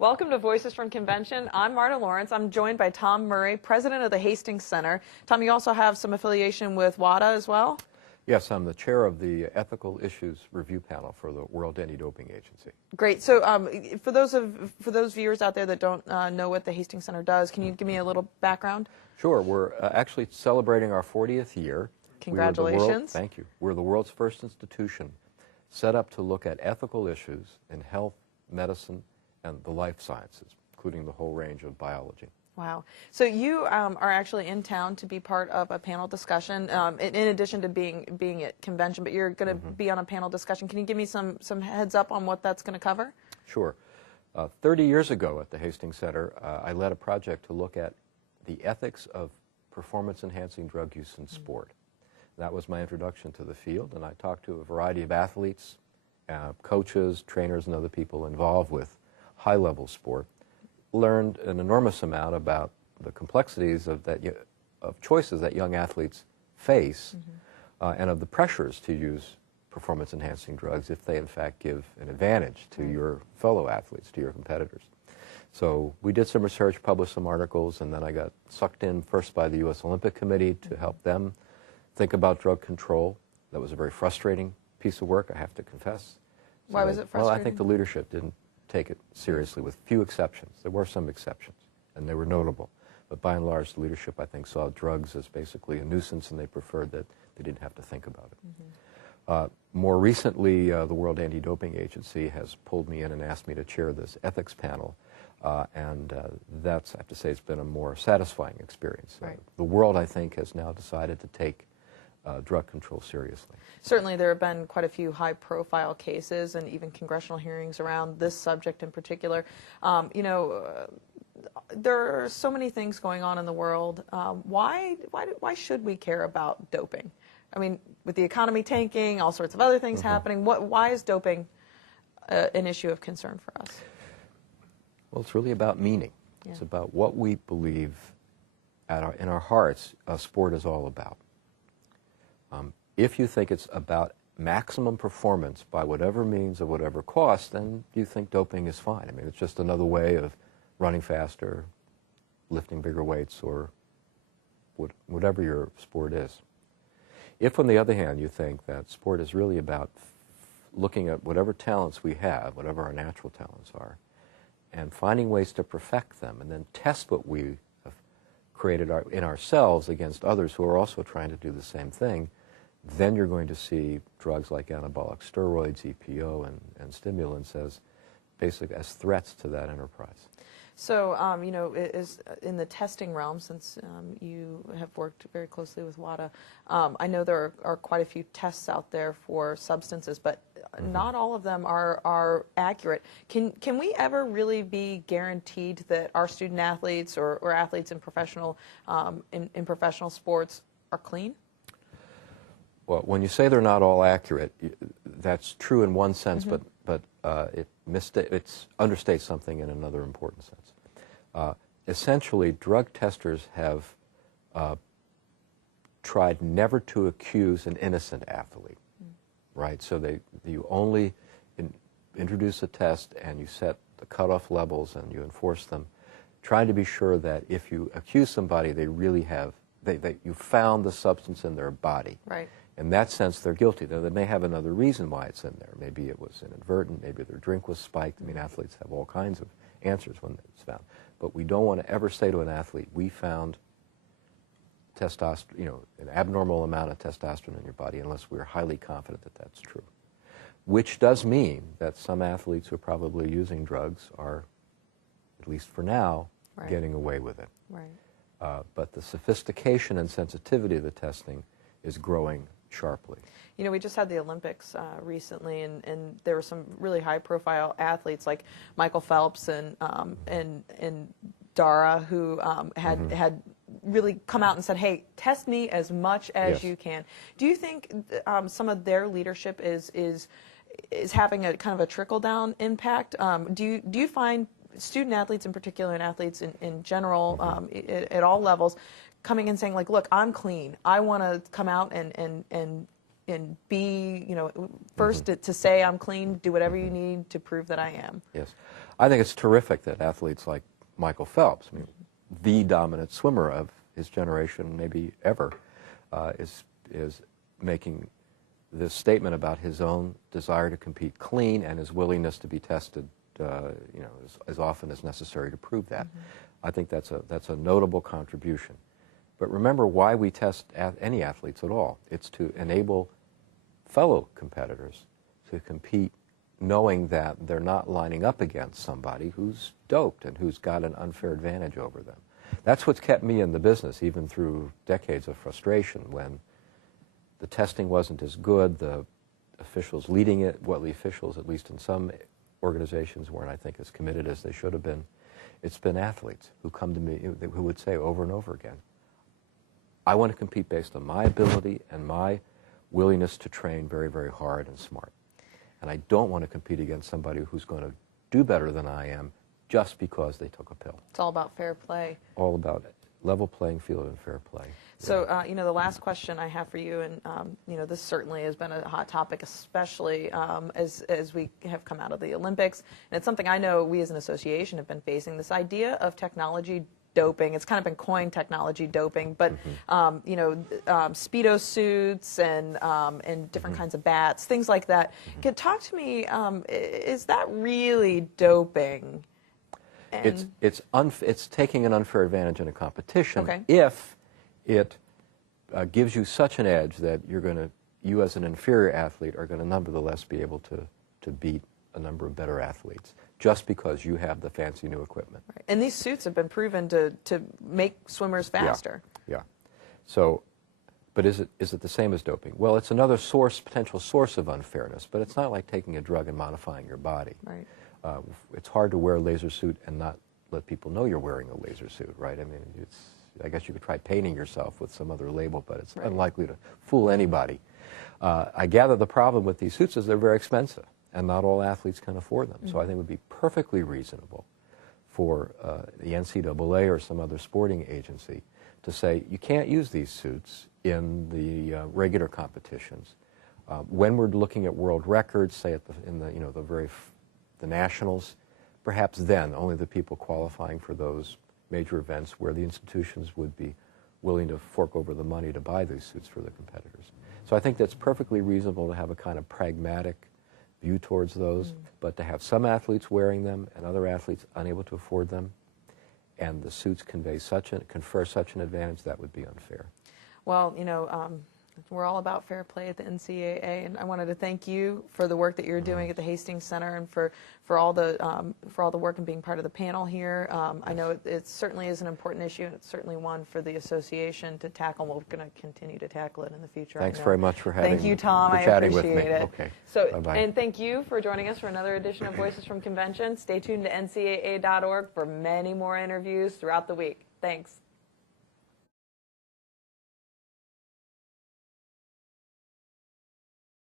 Welcome to Voices from Convention. I'm Marta Lawrence. I'm joined by Tom Murray, president of the Hastings Center. Tom, you also have some affiliation with WADA as well? Yes, I'm the chair of the Ethical Issues Review Panel for the World Anti-Doping Agency. Great. So for those viewers out there that don't know what the Hastings Center does, can you give me a little background? Sure. We're actually celebrating our 40th year. Congratulations. Thank you. We're the world's first institution set up to look at ethical issues in health, medicine, and the life sciences, including the whole range of biology. Wow. So you are actually in town to be part of a panel discussion, in addition to being at convention, but you're going to be on a panel discussion. Can you give me some heads up on what that's going to cover? Sure. 30 years ago at the Hastings Center, I led a project to look at the ethics of performance-enhancing drug use in sport. That was my introduction to the field, and I talked to a variety of athletes, coaches, trainers, and other people involved with high-level sport, learned an enormous amount about the complexities of choices that young athletes face, and of the pressures to use performance-enhancing drugs if they, in fact, give an advantage to your fellow athletes, to your competitors. So we did some research, published some articles, and then I got sucked in first by the U.S. Olympic Committee to help them think about drug control. That was a very frustrating piece of work, I have to confess. Why was it frustrating? Well, I think the leadership didn't take it seriously, with few exceptions. There were some exceptions, and they were notable. But by and large, the leadership, I think, saw drugs as basically a nuisance, and they preferred that they didn't have to think about it. More recently, the World Anti-Doping Agency has pulled me in and asked me to chair this ethics panel, and that's, I have to say, it's been a more satisfying experience. Right. The world, I think, has now decided to take drug control seriously. Certainly there have been quite a few high-profile cases and even congressional hearings around this subject in particular. There are so many things going on in the world. Why should we care about doping? I mean, with the economy tanking, all sorts of other things happening, why is doping an issue of concern for us? Well, it's really about meaning. Yeah. It's about what we believe in our hearts sport is all about. If you think it's about maximum performance by whatever means, at whatever cost, then you think doping is fine. I mean, it's just another way of running faster, lifting bigger weights, or whatever your sport is. If, on the other hand, you think that sport is really about looking at whatever talents we have, whatever our natural talents are, and finding ways to perfect them, and then test what we have created in ourselves against others who are also trying to do the same thing, then you're going to see drugs like anabolic steroids, EPO, and stimulants as basically as threats to that enterprise. So, is in the testing realm, since you have worked very closely with WADA, I know there are quite a few tests out there for substances, but not all of them are accurate. Can we ever really be guaranteed that our student athletes or athletes in professional sports are clean? Well, when you say they're not all accurate, that's true in one sense, but it understates something in another important sense. Essentially, drug testers have tried never to accuse an innocent athlete, right? So you only introduce a test and you set the cutoff levels and you enforce them, trying to be sure that if you accuse somebody, they really have, you found the substance in their body. Right. In that sense, they're guilty. Now, they may have another reason why it's in there. Maybe it was inadvertent. Maybe their drink was spiked. I mean, athletes have all kinds of answers when it's found. But we don't want to ever say to an athlete, we found testosterone, an abnormal amount of testosterone in your body, unless we're highly confident that that's true. Which does mean that some athletes who are probably using drugs are, at least for now, getting away with it. Right. But the sophistication and sensitivity of the testing is growing sharply. We just had the Olympics recently, and there were some really high-profile athletes like Michael Phelps and Dara who had really come out and said, "Hey, test me as much as you can." Do you think some of their leadership is having a kind of a trickle-down impact? Do you find student athletes in particular, and athletes in general at all levels, coming and saying, like, look, I'm clean. I want to come out and and be, first to say I'm clean, do whatever you need to prove that I am. Yes. I think it's terrific that athletes like Michael Phelps, I mean, the dominant swimmer of his generation, maybe ever, is making this statement about his own desire to compete clean and his willingness to be tested, as often as necessary to prove that. I think that's a notable contribution. But remember why we test any athletes at all. It's to enable fellow competitors to compete knowing that they're not lining up against somebody who's doped and who's got an unfair advantage over them. That's what's kept me in the business, even through decades of frustration when the testing wasn't as good, the officials leading it, well, the officials, at least in some organizations, weren't, I think, as committed as they should have been. It's been athletes who come to me, who would say over and over again, I want to compete based on my ability and my willingness to train very, very hard and smart. And I don't want to compete against somebody who's going to do better than I am just because they took a pill. It's all about fair play. All about level playing field and fair play. So, the last question I have for you, and, this certainly has been a hot topic, especially as we have come out of the Olympics. And it's something I know we as an association have been facing, this idea of technology doping. It's kind of been coined technology doping, but, Speedo suits and different kinds of bats, things like that. Talk to me, is that really doping? And It's taking an unfair advantage in a competition Okay. if it gives you such an edge that you as an inferior athlete are going to nonetheless be able to beat a number of better athletes just because you have the fancy new equipment. Right. And these suits have been proven to make swimmers faster. Yeah. So, but is it the same as doping? Well, it's another potential source of unfairness, but it's not like taking a drug and modifying your body. Right. It's hard to wear a laser suit and not let people know you're wearing a laser suit, right? I mean, I guess you could try painting yourself with some other label, but it's unlikely to fool anybody. I gather the problem with these suits is they're very expensive, and not all athletes can afford them. So I think it would be perfectly reasonable for the NCAA or some other sporting agency to say, you can't use these suits in the regular competitions. When we're looking at world records, say in the nationals, perhaps then only the people qualifying for those major events where the institutions would be willing to fork over the money to buy these suits for the competitors. So I think that's perfectly reasonable to have a kind of pragmatic view towards those, but to have some athletes wearing them and other athletes unable to afford them, and the suits confer such an advantage, that would be unfair. Well, we're all about fair play at the NCAA, and I wanted to thank you for the work that you're doing at the Hastings Center and for all the work and being part of the panel here. I know it certainly is an important issue, and it's certainly one for the association to tackle. We're going to continue to tackle it in the future. Thanks very much for having me. Thank you, Tom. I chatting appreciate with me. it. Okay. So, bye-bye. And thank you for joining us for another edition of Voices from Convention. Stay tuned to ncaa.org for many more interviews throughout the week. Thanks.